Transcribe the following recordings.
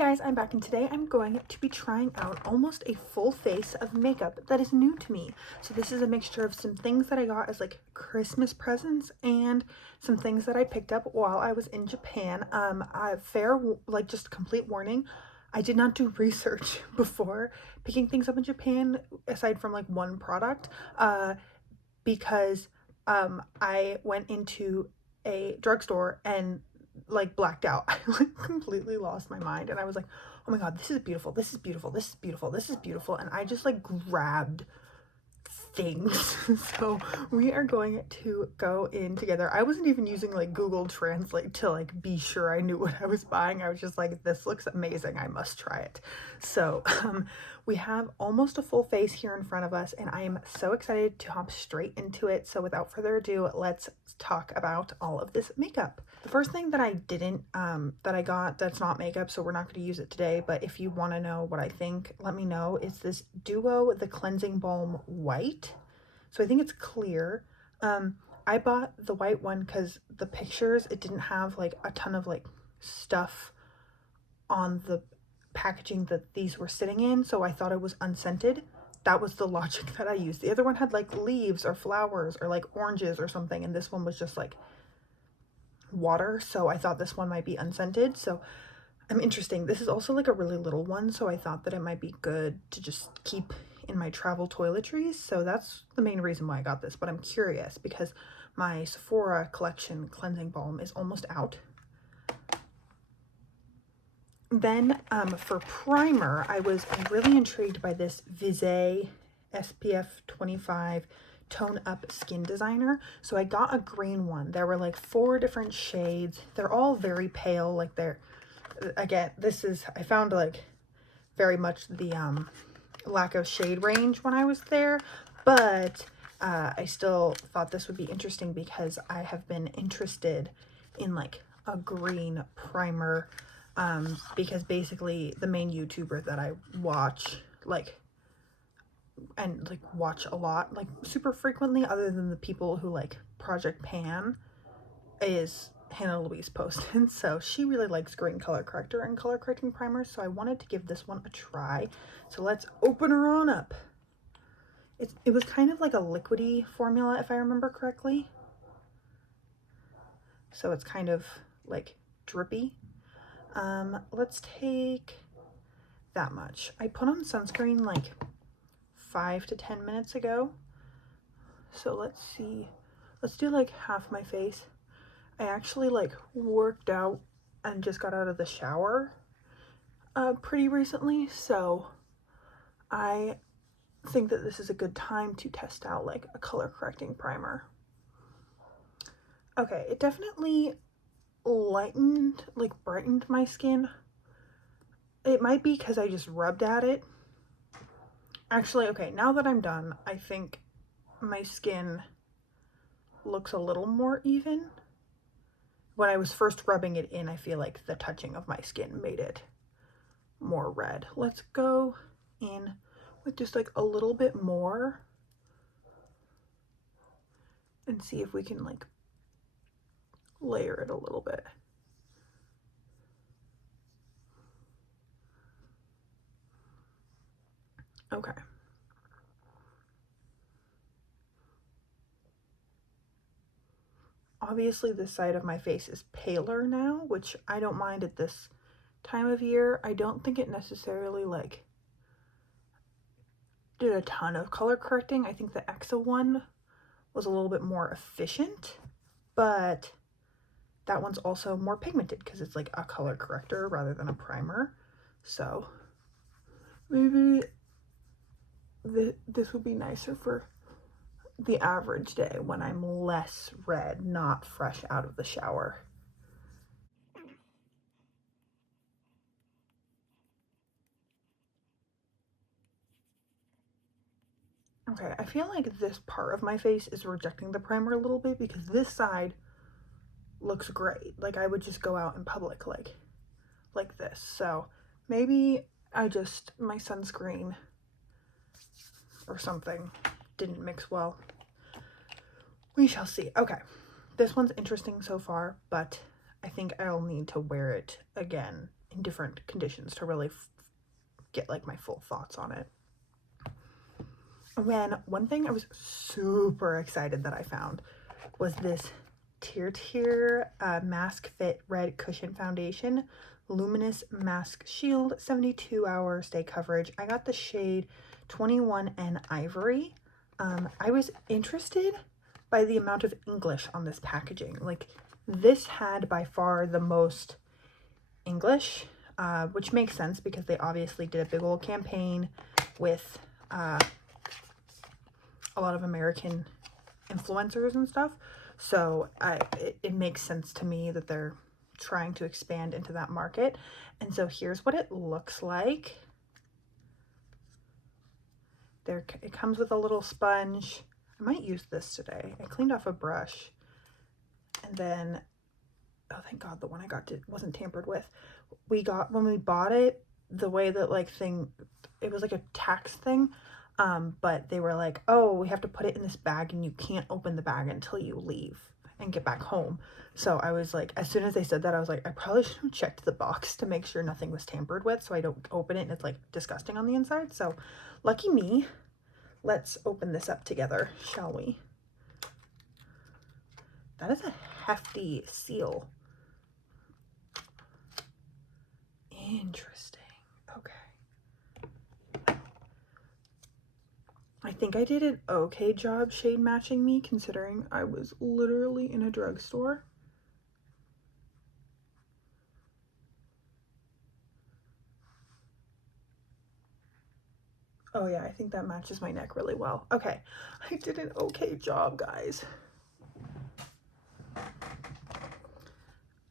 Guys, I'm back and today I'm going to be trying out almost a full face of makeup that is new to me. So this is a mixture of some things that I got as like Christmas presents and some things that I picked up while I was in Japan. Just complete warning, I did not do research before picking things up in Japan aside from like one product because I went into a drugstore and like blacked out. I like completely lost my mind and I was like, oh my god, this is beautiful, this is beautiful, this is beautiful, this is beautiful, and I just like grabbed things. So we are going to go in together. I wasn't even using like Google Translate to like be sure I knew what I was buying. I was just like, this looks amazing, I must try it. So we have almost a full face here in front of us and I am so excited to hop straight into it. So without further ado, let's talk about all of this makeup. The first thing that I got that's not makeup, so we're not going to use it today, but if you want to know what I think, let me know. It's this Duo the Cleansing Balm White. So I think it's clear. I bought the white one because the pictures, it didn't have like a ton of like stuff on the packaging that these were sitting in, so I thought it was unscented. That was the logic that I used. The other one had like leaves or flowers or like oranges or something, and this one was just like water, so I thought this one might be unscented. So I'm interesting. This is also like a really little one, so I thought that it might be good to just keep in my travel toiletries. So that's the main reason why I got this, but I'm curious because my Sephora collection cleansing balm is almost out. Then for primer, I was really intrigued by this Visay SPF 25 Tone Up Skin Designer. So I got a green one. There were like 4 different shades. They're all very pale. Like again, I found like very much the lack of shade range when I was there, but I still thought this would be interesting because I have been interested in like a green primer because basically the main YouTuber that I watch watch a lot, like super frequently, other than the people who like Project Pan, is Hannah Louise Poston. So she really likes green color corrector and color correcting primers, so I wanted to give this one a try. So let's open her on up. It was kind of like a liquidy formula if I remember correctly, so it's kind of like drippy. Let's take that much. I put on sunscreen like 5 to 10 minutes ago, so let's see, let's do like half my face. I actually like worked out and just got out of the shower pretty recently, so I think that this is a good time to test out like a color correcting primer. Okay, it definitely lightened, like brightened my skin. It might be because I just rubbed at it. Actually, okay, now that I'm done, I think my skin looks a little more even. When I was first rubbing it in, I feel like the touching of my skin made it more red. Let's go in with just like a little bit more and see if we can like layer it a little bit. Okay. Obviously this side of my face is paler now, which I don't mind at this time of year. I don't think it necessarily like did a ton of color correcting. I think the Exa one was a little bit more efficient, but that one's also more pigmented because it's like a color corrector rather than a primer. So maybe this would be nicer for the average day when I'm less red, not fresh out of the shower. Okay, I feel like this part of my face is rejecting the primer a little bit because this side looks great. Like I would just go out in public like this. So maybe my sunscreen or something didn't mix well. We shall see. Okay, this one's interesting so far, but I think I'll need to wear it again in different conditions to really get like my full thoughts on it. When one thing I was super excited that I found was this Tier Mask Fit Red Cushion Foundation Luminous Mask Shield 72 hour stay coverage. I got the shade 21N Ivory. I was interested by the amount of English on this packaging. Like, this had by far the most English, which makes sense because they obviously did a big old campaign with a lot of American influencers and stuff. So it makes sense to me that they're trying to expand into that market. And so here's what it looks like. It comes with a little sponge. I might use this today. I cleaned off a brush, and then, oh thank God, the one I got wasn't tampered with. When we bought it, the way that like it was like a tax thing, but they were like, oh, we have to put it in this bag and you can't open the bag until you leave and get back home. So I was like, as soon as they said that, I was like, I probably should have checked the box to make sure nothing was tampered with so I don't open it and it's like disgusting on the inside. So lucky me. Let's open this up together, shall we? That is a hefty seal. Interesting. Okay. I think I did an okay job shade matching me, considering I was literally in a drugstore. Oh yeah, I think that matches my neck really well. Okay, I did an okay job, guys.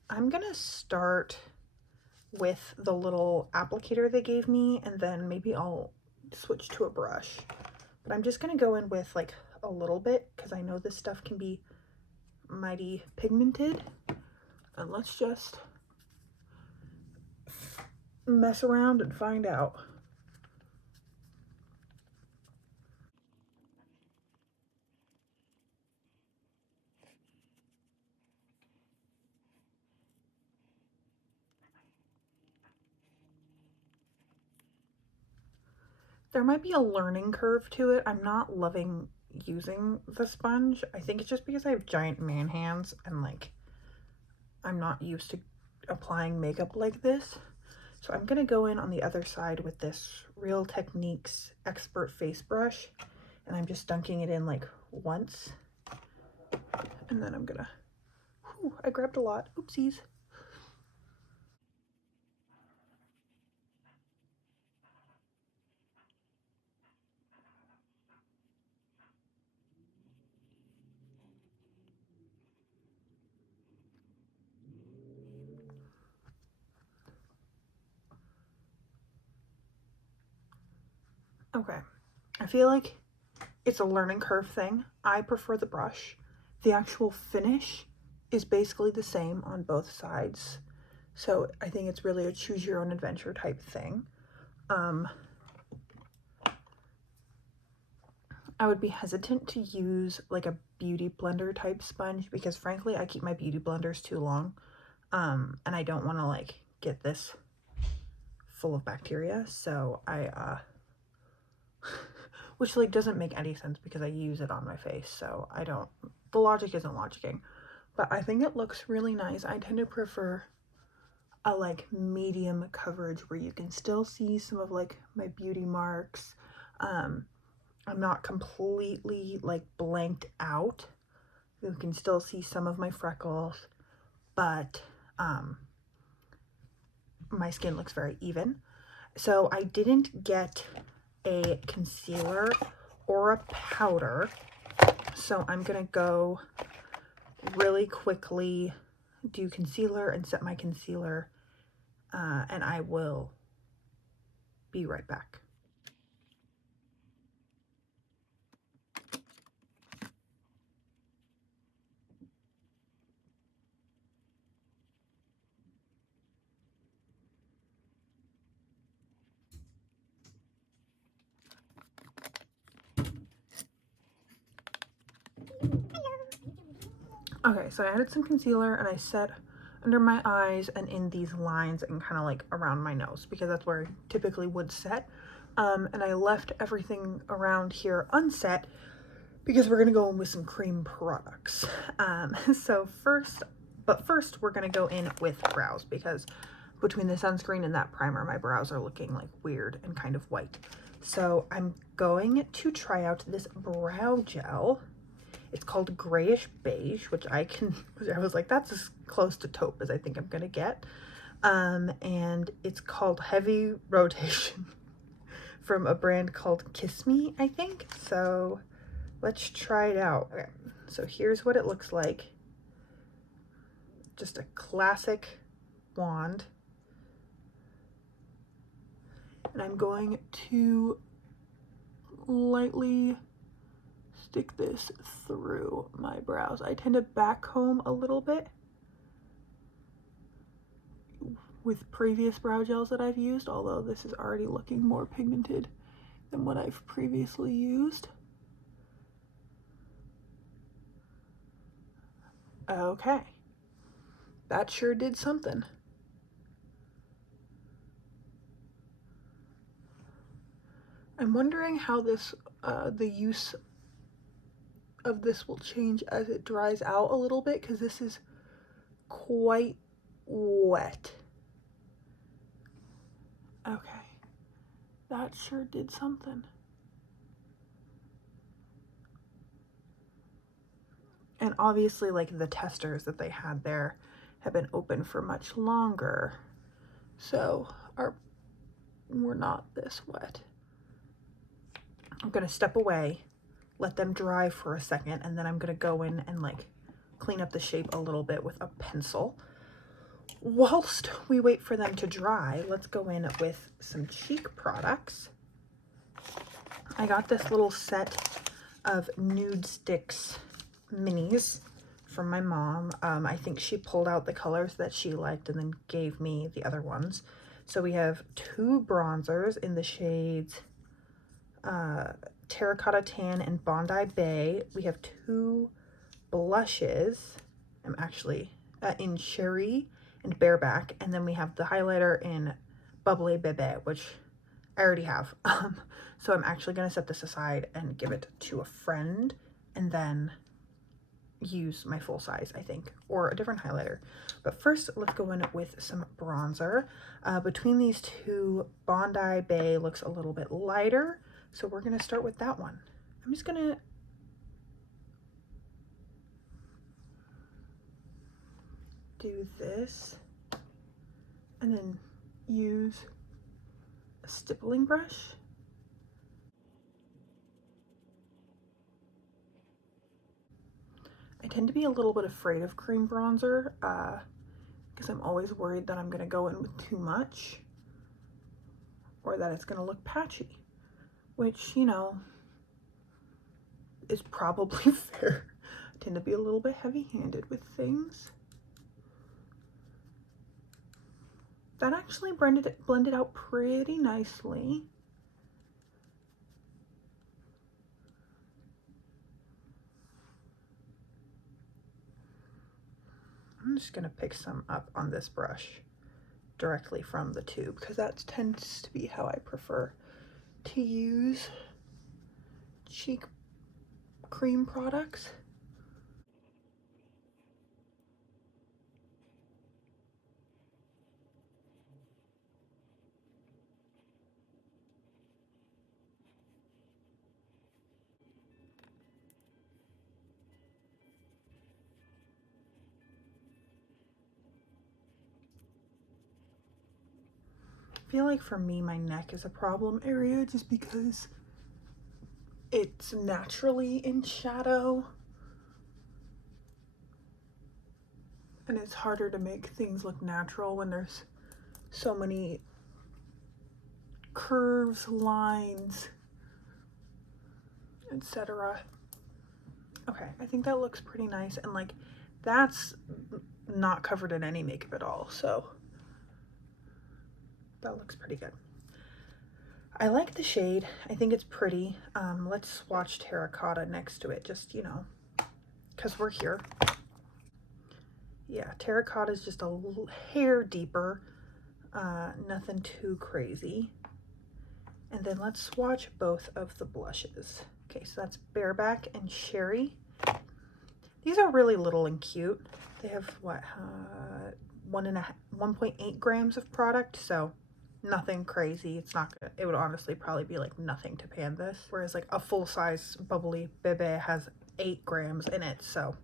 I'm gonna start with the little applicator they gave me, and then maybe I'll switch to a brush. But I'm just gonna go in with like a little bit because I know this stuff can be mighty pigmented. And let's just mess around and find out. There might be a learning curve to it. I'm not loving using the sponge. I think it's just because I have giant man hands and like I'm not used to applying makeup like this. So I'm gonna go in on the other side with this Real Techniques Expert Face Brush, and I'm just dunking it in like once. And then I'm gonna, whew, I grabbed a lot, oopsies. Okay, I feel like it's a learning curve thing. I prefer the brush. The actual finish is basically the same on both sides. So I think it's really a choose your own adventure type thing. I would be hesitant to use like a beauty blender type sponge because frankly, I keep my beauty blenders too long. And I don't want to like get this full of bacteria. So which like doesn't make any sense because I use it on my face. So the logic isn't logicking, but I think it looks really nice. I tend to prefer a like medium coverage where you can still see some of like my beauty marks. I'm not completely like blanked out. You can still see some of my freckles, but my skin looks very even. So I didn't get a concealer or a powder, so I'm gonna go really quickly do concealer and set my concealer, and I will be right back. Okay, so I added some concealer and I set under my eyes and in these lines and kind of like around my nose, because that's where I typically would set. And I left everything around here unset because we're gonna go in with some cream products. So first we're gonna go in with brows, because between the sunscreen and that primer, my brows are looking like weird and kind of white. So I'm going to try out this brow gel. It's called Grayish Beige, which I was like, that's as close to taupe as I think I'm gonna get. And it's called Heavy Rotation from a brand called Kiss Me, I think. So let's try it out. Okay, so here's what it looks like. Just a classic wand. And I'm going to lightly stick this through my brows. I tend to back comb a little bit with previous brow gels that I've used, although this is already looking more pigmented than what I've previously used. Okay, that sure did something. I'm wondering how this, the use of this will change as it dries out a little bit, because this is quite wet. Okay, that sure did something. And obviously, like, the testers that they had there have been open for much longer, so we're not this wet. I'm gonna step away, let them dry for a second, and then I'm gonna go in and like clean up the shape a little bit with a pencil. Whilst we wait for them to dry, let's go in with some cheek products. I got this little set of Nude Sticks minis from my mom. I think she pulled out the colors that she liked and then gave me the other ones. So we have 2 bronzers in the shades Terracotta Tan and Bondi Bay. We have 2 blushes. I'm actually in Cherry and Bareback, and then we have the highlighter in Bubbly Bebe, which I already have. So I'm actually going to set this aside and give it to a friend, and then use my full size, I think, or a different highlighter. But first, let's go in with some bronzer. Between these 2, Bondi Bay looks a little bit lighter, so we're going to start with that one. I'm just going to do this and then use a stippling brush. I tend to be a little bit afraid of cream bronzer because I'm always worried that I'm going to go in with too much or that it's going to look patchy, which, you know, is probably fair. I tend to be a little bit heavy-handed with things. That actually blended out pretty nicely. I'm just going to pick some up on this brush directly from the tube, because that tends to be how I prefer to use cheek cream products. I feel like for me, my neck is a problem area just because it's naturally in shadow and it's harder to make things look natural when there's so many curves, lines, etc. Okay, I think that looks pretty nice, and like that's not covered in any makeup at all, so that looks pretty good. I like the shade. I think it's pretty. Let's swatch Terracotta next to it, just, you know, because we're here. Yeah, terracotta is just a hair deeper, nothing too crazy. And then let's swatch both of the blushes. Okay, so that's Bareback and Sherry. These are really little and cute. They have what, 1.8 grams of product, so nothing crazy. It's not good. It would honestly probably be like nothing to pan this, whereas like a full-size bubbly Bebe has 8 grams in it, so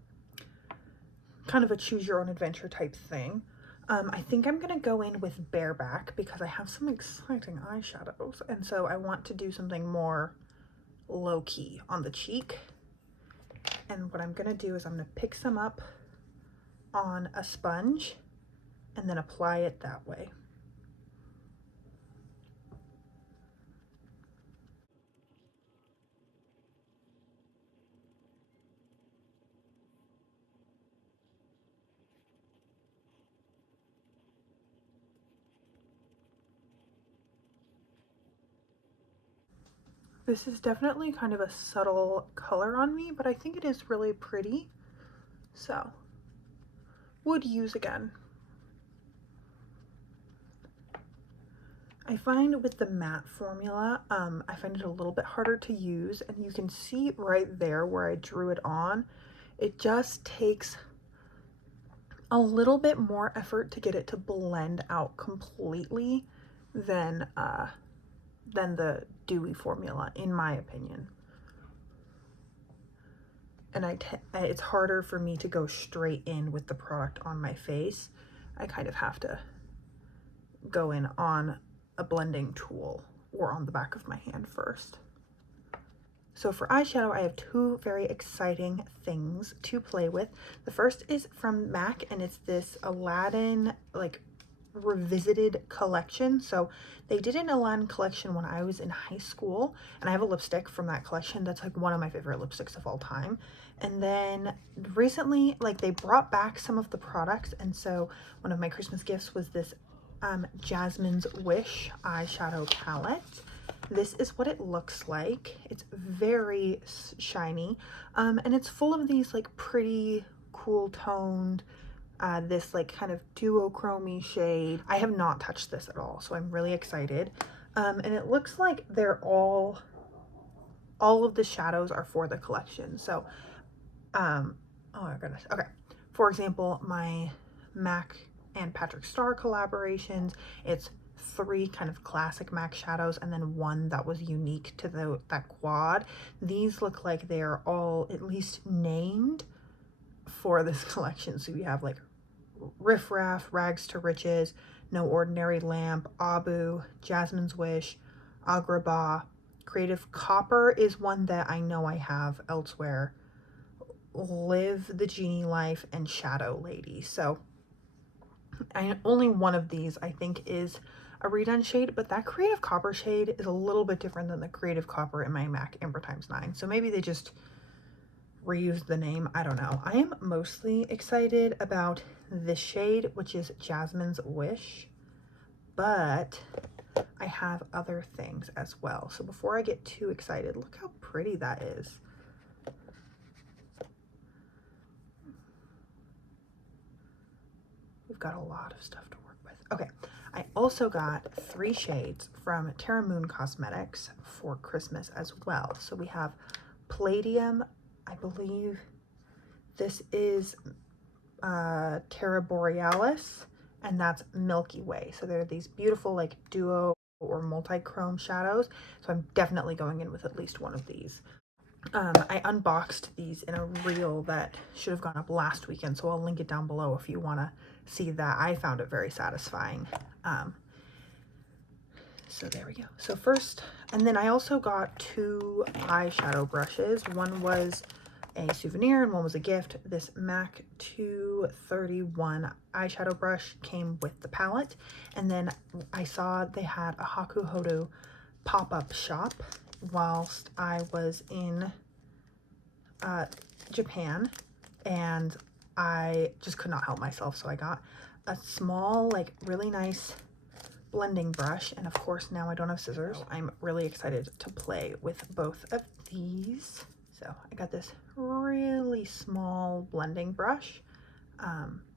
kind of a choose your own adventure type thing. I think I'm gonna go in with Bareback because I have some exciting eyeshadows, and so I want to do something more low-key on the cheek. And what I'm gonna do is I'm gonna pick some up on a sponge and then apply it that way. This is definitely kind of a subtle color on me, but I think it is really pretty. So, would use again. I find with the matte formula, I find it a little bit harder to use, and you can see right there where I drew it on, it just takes a little bit more effort to get it to blend out completely than the dewy formula, in my opinion. And it's harder for me to go straight in with the product on my face. I kind of have to go in on a blending tool or on the back of my hand first. So for eyeshadow, I have 2 very exciting things to play with. The first is from MAC, and it's this Aladdin like revisited collection. So they did an Aladdin collection when I was in high school, and I have a lipstick from that collection that's like one of my favorite lipsticks of all time. And then recently, like, they brought back some of the products, and so one of my Christmas gifts was this Jasmine's Wish eyeshadow palette. This is what it looks like. It's very shiny, and it's full of these like pretty cool toned, this like kind of duochrome shade. I have not touched this at all, so I'm really excited. And it looks like they're all of the shadows are for the collection. So, oh my goodness. Okay. For example, my MAC and Patrick Star collaborations, it's 3 kind of classic MAC shadows and then 1 that was unique to that quad. These look like they're all at least named for this collection. So we have like Riff Raff, Rags to Riches, No Ordinary Lamp, Abu, Jasmine's Wish, Agrabah. Creative Copper is one that I know I have elsewhere. Live the Genie Life, and Shadow Lady. So only one of these I think is a redone shade, but that Creative Copper shade is a little bit different than the Creative Copper in my MAC Amber x9. So maybe they just reused the name. I don't know. I am mostly excited about this shade, which is Jasmine's Wish, but I have other things as well. So before I get too excited, look how pretty that is. We've got a lot of stuff to work with. Okay, I also got 3 shades from Terra Moon Cosmetics for Christmas as well. So we have Palladium, I believe this is Terra Borealis, and that's Milky Way. So they're these beautiful like duo or multi-chrome shadows. So I'm definitely going in with at least one of these. I unboxed these in a reel that should have gone up last weekend, so I'll link it down below if you want to see that. I found it very satisfying. So there we go. So first, and then I also got 2 eyeshadow brushes. One was a souvenir and one was a gift. This MAC 231 eyeshadow brush came with the palette, and then I saw they had a Hakuhodo pop-up shop whilst I was in Japan, and I just could not help myself, so I got a small, like, really nice blending brush, and of course now I don't have scissors. I'm really excited to play with both of these. So I got this really small blending brush,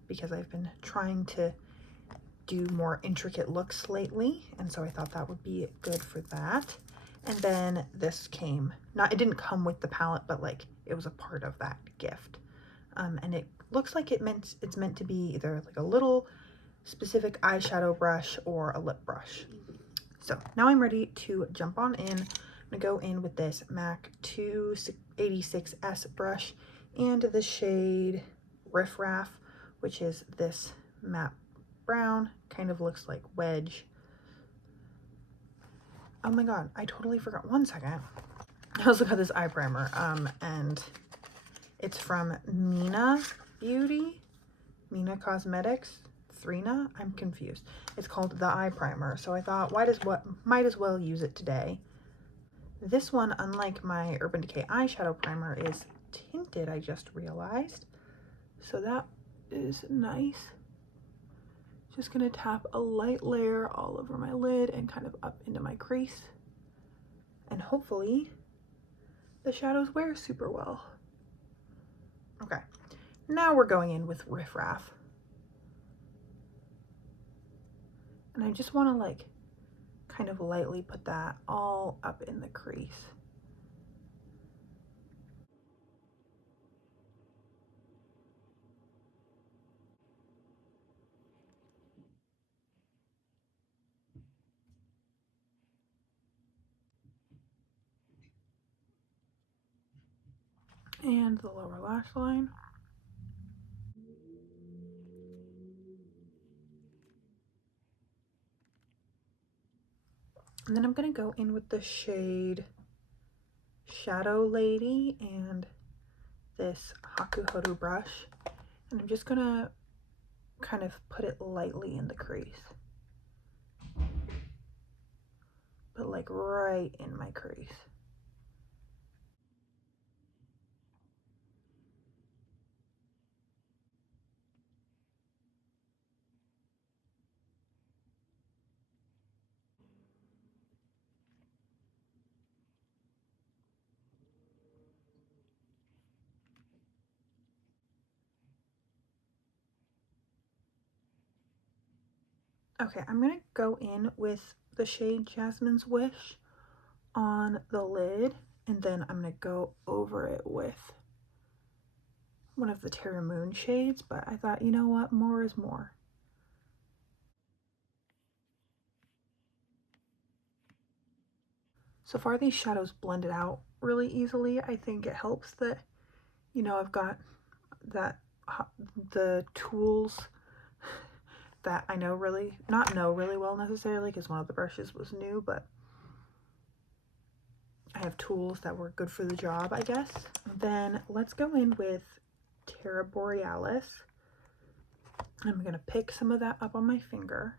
because I've been trying to do more intricate looks lately, and so I thought that would be good for that. And then this came, it didn't come with the palette, but like it was a part of that gift. And it looks like it's meant to be either like a little specific eyeshadow brush or a lip brush. So now I'm ready to jump on in. I'm gonna go in with this MAC 286S brush and the shade Riff Raff, which is this matte brown, kind of looks like wedge. Oh my god, I totally forgot. One second. I also got this eye primer, and it's from Mina Beauty, Mina Cosmetics, Thrina. I'm confused. It's called the eye primer, so I thought, might as well use it today. This one, unlike my Urban Decay eyeshadow primer, is tinted, I just realized. So that is nice. Just gonna tap a light layer all over my lid and kind of up into my crease. And hopefully the shadows wear super well. Okay, now we're going in with Riff Raff. And I just wanna like kind of lightly put that all up in the crease. And the lower lash line. And then I'm gonna go in with the shade Shadow Lady and this Hakuhodo brush. And I'm just gonna kind of put it lightly in the crease. But like right in my crease. Okay, I'm gonna go in with the shade Jasmine's Wish on the lid, and then I'm gonna go over it with one of the Terra Moon shades, but I thought, you know what, more is more. So far these shadows blended out really easily. I think it helps that, you know, I've got the tools that I know not know really well necessarily, because one of the brushes was new, but I have tools that were good for the job, I guess. Then let's go in with Terra Borealis. I'm gonna pick some of that up on my finger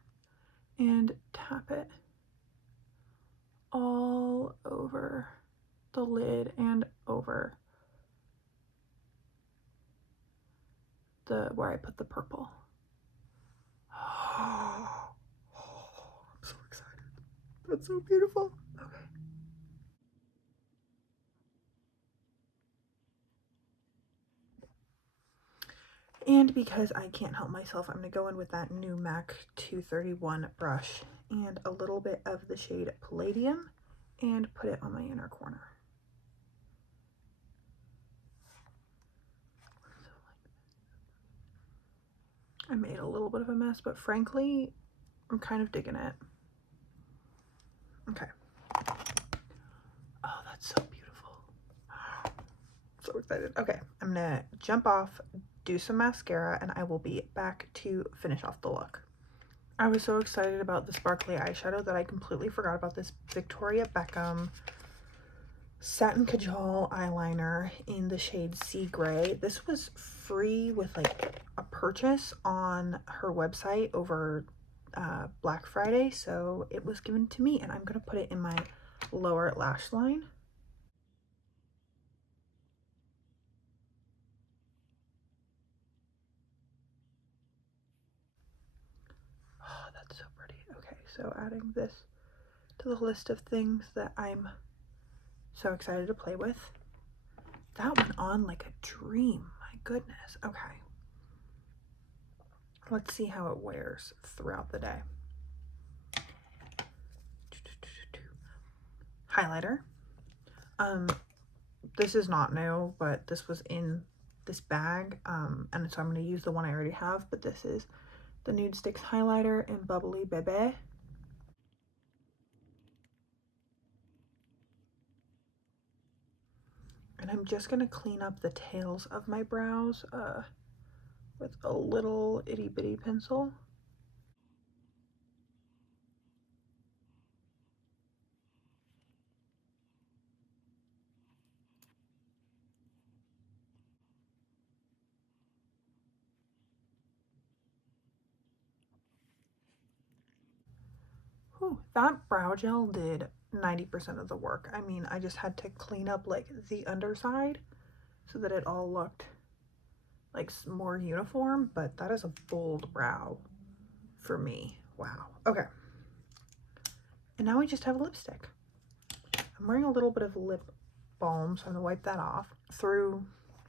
and tap it all over the lid and over where I put the purple. Oh, I'm so excited. That's so beautiful. Okay. And because I can't help myself, I'm going to go in with that new MAC 231 brush and a little bit of the shade Palladium and put it on my inner corner. I made a little bit of a mess, but frankly, I'm kind of digging it. Okay. Oh, that's so beautiful. So excited. Okay, I'm gonna jump off, do some mascara, and I will be back to finish off the look. I was so excited about the sparkly eyeshadow that I completely forgot about this Victoria Beckham Satin Kajal eyeliner in the shade Sea Gray. This was free with like a purchase on her website over Black Friday, so it was given to me, and I'm gonna put it in my lower lash line. Oh, that's so pretty. Okay, so adding this to the list of things that I'm so excited to play with. That went on like a dream. My goodness. Okay. Let's see how it wears throughout the day. Highlighter. This is not new, but this was in this bag, and so I'm going to use the one I already have, but this is the Nudestix highlighter in Bubbly Bebe. And I'm just going to clean up the tails of my brows with a little itty bitty pencil. Whew, that brow gel did 90% of the work. I mean, I just had to clean up like the underside so that it all looked like more uniform, but that is a bold brow for me. Wow. Okay. And now we just have a lipstick. I'm wearing a little bit of lip balm, so I'm gonna wipe that off. Through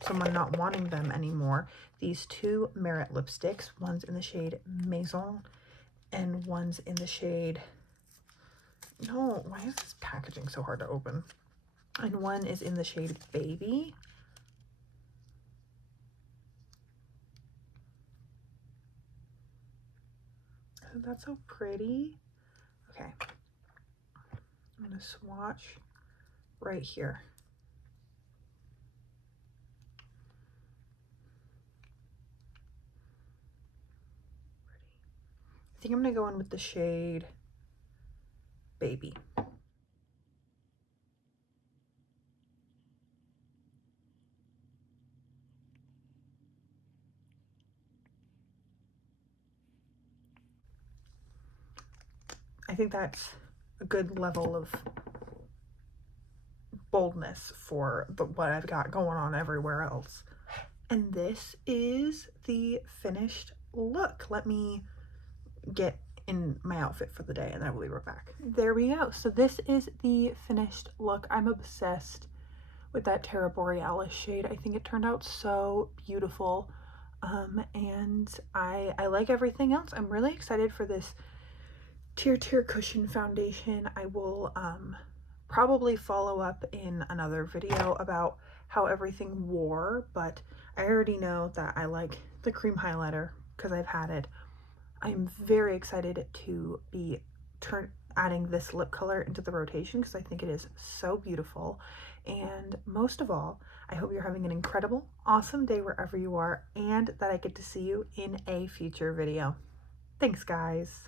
someone not wanting them anymore, these two Merit lipsticks, one's in the shade Maison and one's in the shade, no, why is this packaging so hard to open? And one is in the shade Baby. Isn't that so pretty? Okay, I'm gonna swatch right here. I think I'm gonna go in with the shade Baby. I think that's a good level of boldness for what I've got going on everywhere else. And this is the finished look. Let me get in my outfit for the day and then I will be right back. There we go. So this is the finished look. I'm obsessed with that Terra Borealis shade. I think it turned out so beautiful. And I like everything else. I'm really excited for this Tear Cushion foundation. I will probably follow up in another video about how everything wore, but I already know that I like the cream highlighter because I've had it. I'm very excited to be adding this lip color into the rotation because I think it is so beautiful. And most of all, I hope you're having an incredible, awesome day wherever you are, and that I get to see you in a future video. Thanks, guys.